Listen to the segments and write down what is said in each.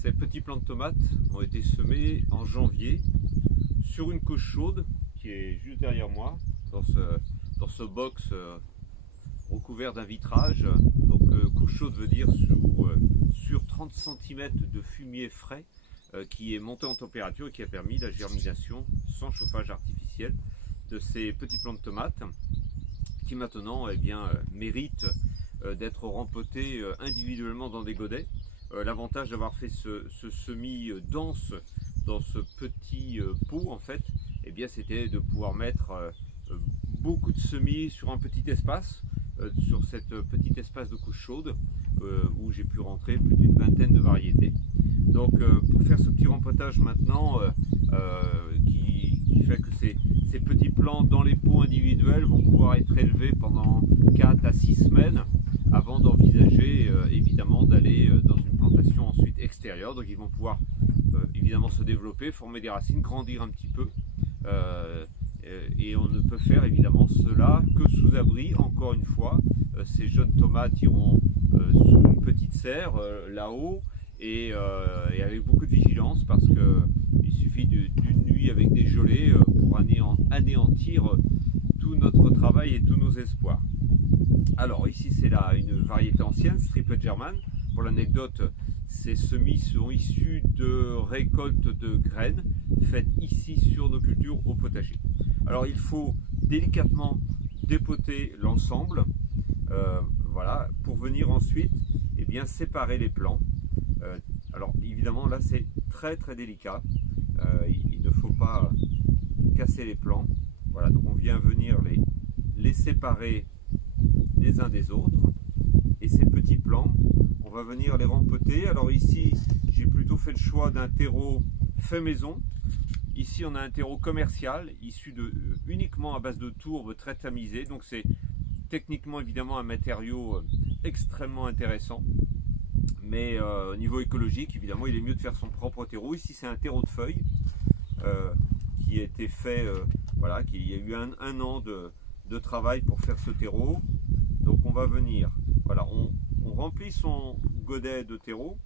Ces petits plants de tomates ont été semés en janvier sur une couche chaude qui est juste derrière moi, dans ce box recouvert d'un vitrage. Donc couche chaude veut dire sur 30 cm de fumier frais qui est monté en température et qui a permis la germination sans chauffage artificiel de ces petits plants de tomates qui maintenant méritent d'être rempotés individuellement dans des godets. L'avantage d'avoir fait ce semis dense dans ce petit pot, en fait, c'était de pouvoir mettre beaucoup de semis sur un petit espace, sur cette petit espace de couche chaude, où j'ai pu rentrer plus d'une vingtaine de variétés. Donc pour faire ce petit rempotage maintenant, qui fait que ces petits plants dans les pots individuels vont pouvoir être élevés pendant 4 à 6 semaines avant d'envisager évidemment d'aller dans une plantation ensuite extérieure. Donc ils vont pouvoir évidemment se développer, former des racines, grandir un petit peu, et on ne peut faire évidemment cela que sous abri. Encore une fois, ces jeunes tomates iront sous une petite serre là-haut, et avec beaucoup de vigilance, parce qu'il suffit d'une nuit avec des gelées pour anéantir tout notre travail et tous nos espoirs. Alors ici c'est là une variété ancienne, Striped German. Pour l'anecdote, ces semis sont issus de récoltes de graines faites ici sur nos cultures au potager. Alors il faut délicatement dépoter l'ensemble, voilà, pour venir ensuite séparer les plants. Alors évidemment là c'est très délicat, il ne faut pas casser les plants. Voilà, donc on vient venir les séparer les uns des autres, et ces petits plants on va venir les rempoter. Alors ici j'ai plutôt fait le choix d'un terreau fait maison. Ici on a un terreau commercial issu uniquement à base de tourbe très tamisée, donc c'est techniquement évidemment un matériau extrêmement intéressant, mais au niveau écologique évidemment il est mieux de faire son propre terreau. Ici c'est un terreau de feuilles qui a été fait, voilà, qu'il y a eu un an de travail pour faire ce terreau. Donc on va venir, voilà, on remplit son godet de terreau,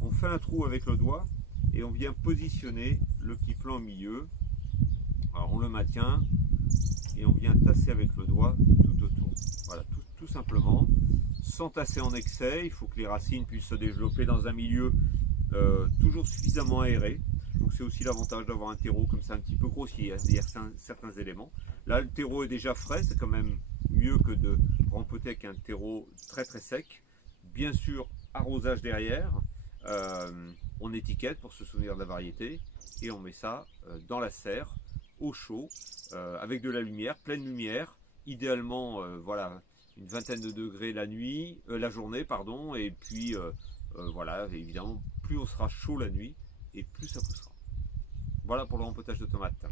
on fait un trou avec le doigt et on vient positionner le petit plant au milieu. Alors on le maintient et on vient tasser avec le doigt tout autour. Voilà, tout simplement, sans tasser en excès. Il faut que les racines puissent se développer dans un milieu toujours suffisamment aéré. Donc c'est aussi l'avantage d'avoir un terreau comme ça un petit peu grossier, il y a certains éléments. Là le terreau est déjà frais, c'est quand même mieux que de rempoter avec un terreau très sec. Bien sûr, arrosage derrière, on étiquette pour se souvenir de la variété, et on met ça dans la serre, au chaud, avec de la lumière, pleine lumière, idéalement voilà, une vingtaine de degrés la journée, pardon, et puis voilà, évidemment, plus on sera chaud la nuit, et plus ça poussera. Voilà pour le rempotage de tomates.